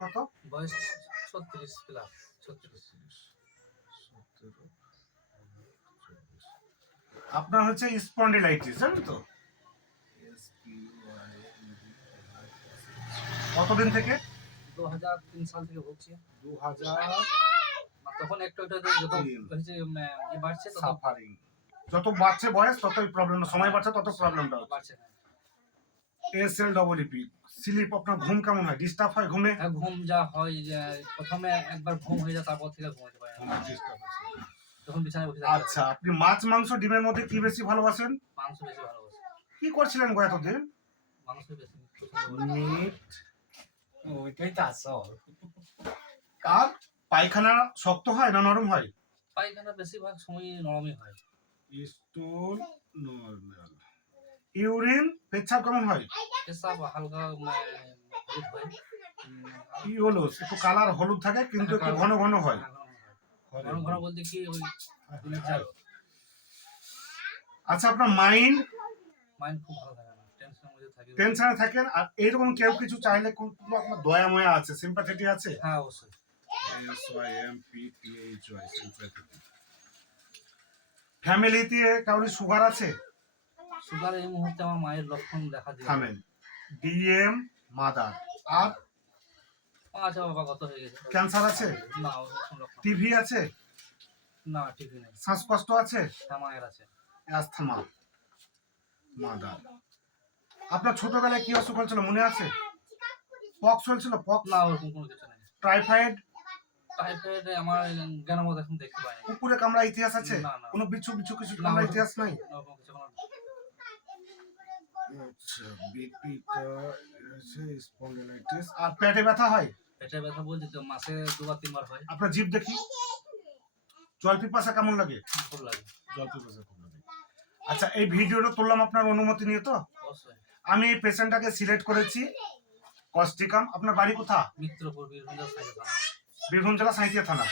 কত? বয়স ছত্রিশ প্লাস ছত্রিশ। আপনার হচ্ছে স্পন্ডিলাইটিস জানেন তো? কতদিন থেকে? দু হাজার তিন সাল থেকে ভুগছি। দু হাজার তখন একটু একটু যত হচ্ছে বাড়ছে সাফারিং যত বাড়ছে বয়স ততই প্রবলেম সময় বাড়ছে তত প্রবলেমটা হচ্ছে। বাড়ছে S L double E P sleep আপনার ঘুম কেমন হয়? ডিস্টার্ব হয় ঘুমে? হ্যাঁ, ঘুম যা হয় যে প্রথমে একবার ঘুম হয়ে যায় তারপর থেকে ঘুমাতে পারে তখন বিছানায় বসে আচ্ছা আপনি মাছ মাংস ডিমের মধ্যে কি বেশি ভালোবাসেন? মাংস বেশি ভালোবাসেন কি করছিলেন গো এতদিন? মাংস বেশি। করি। মিট ওইটাই তো আসল। আর পায়খানা শক্ত হয় না নরম হয়? পায়খানা বেশিরভাগ সময় নরমই হয়। স্টুল নরমাল। ইউরিন পেচ্ছাপ কেমন হয়? পেশাব হালকা হয়। উম, ইওলোস একটু কালার হলুদ থাকে কিন্তু একটু ঘন ঘন হয়। ঘন ঘন বলতে কি ওই আচ্ছা আপনার মাইন্ড মাইন্ড খুব ভালো থাকে না টেনশনের মধ্যে থাকি। টেনশনে থাকেন আর এইরকম কেউ কিছু চাইলে কোন আপনার দয়া ময়া আছে? সিম্পাথেটি আছে? হ্যাঁ অবশ্যই। ফ্যামিলিতে কারোর সুগার আছে? সুগার এই মুহূর্তে আমার মায়ের লক্ষণ দেখা দিয়ে থামেন। DM mother. আর? আচ্ছা বাবা কত হয়ে গেছে। ক্যান্সার আছে? না ওরকম লক্ষণ টিভি আছে? না টিভি নেই। শ্বাসকষ্ট আছে? হ্যাঁ মায়ের আছে। অ্যাস্থমা। মাদার। আপনার ছোটবেলায় কি অসুখ হয়েছিল মনে আছে? পক্স হয়েছিল পক না ওরকম কোনো কিছু নেই। টাইফয়েড? টাইফয়েড আমার জ্ঞান মতো এখন দেখতে পাই কুকুরে কামড়া ইতিহাস আছে? না, না। কোনো বিচ্ছু বিচ্ছু কিছু না, কামড়া ইতিহাস নাই? আচ্ছা বিপিটা আছে স্পন্ডিলাইটিস আর পেটে ব্যথা হয়? পেটে ব্যথা তো মাসে দুবার তিনবার হয়। আপনার জিভ দেখি? জল পিপাসা কেমন লাগে? খুব লাগে। জল পিপাসা খুব লাগে। আচ্ছা এই ভিডিওটা তুললাম আপনার অনুমতি নিয়ে তো? আমি এই পেশেন্টটাকে সিলেক্ট করেছি। কস্টিকাম। আপনার বাড়ি কোথা মিত্রপুর বীরভূম জেলা সাঁইথিয়া থানা।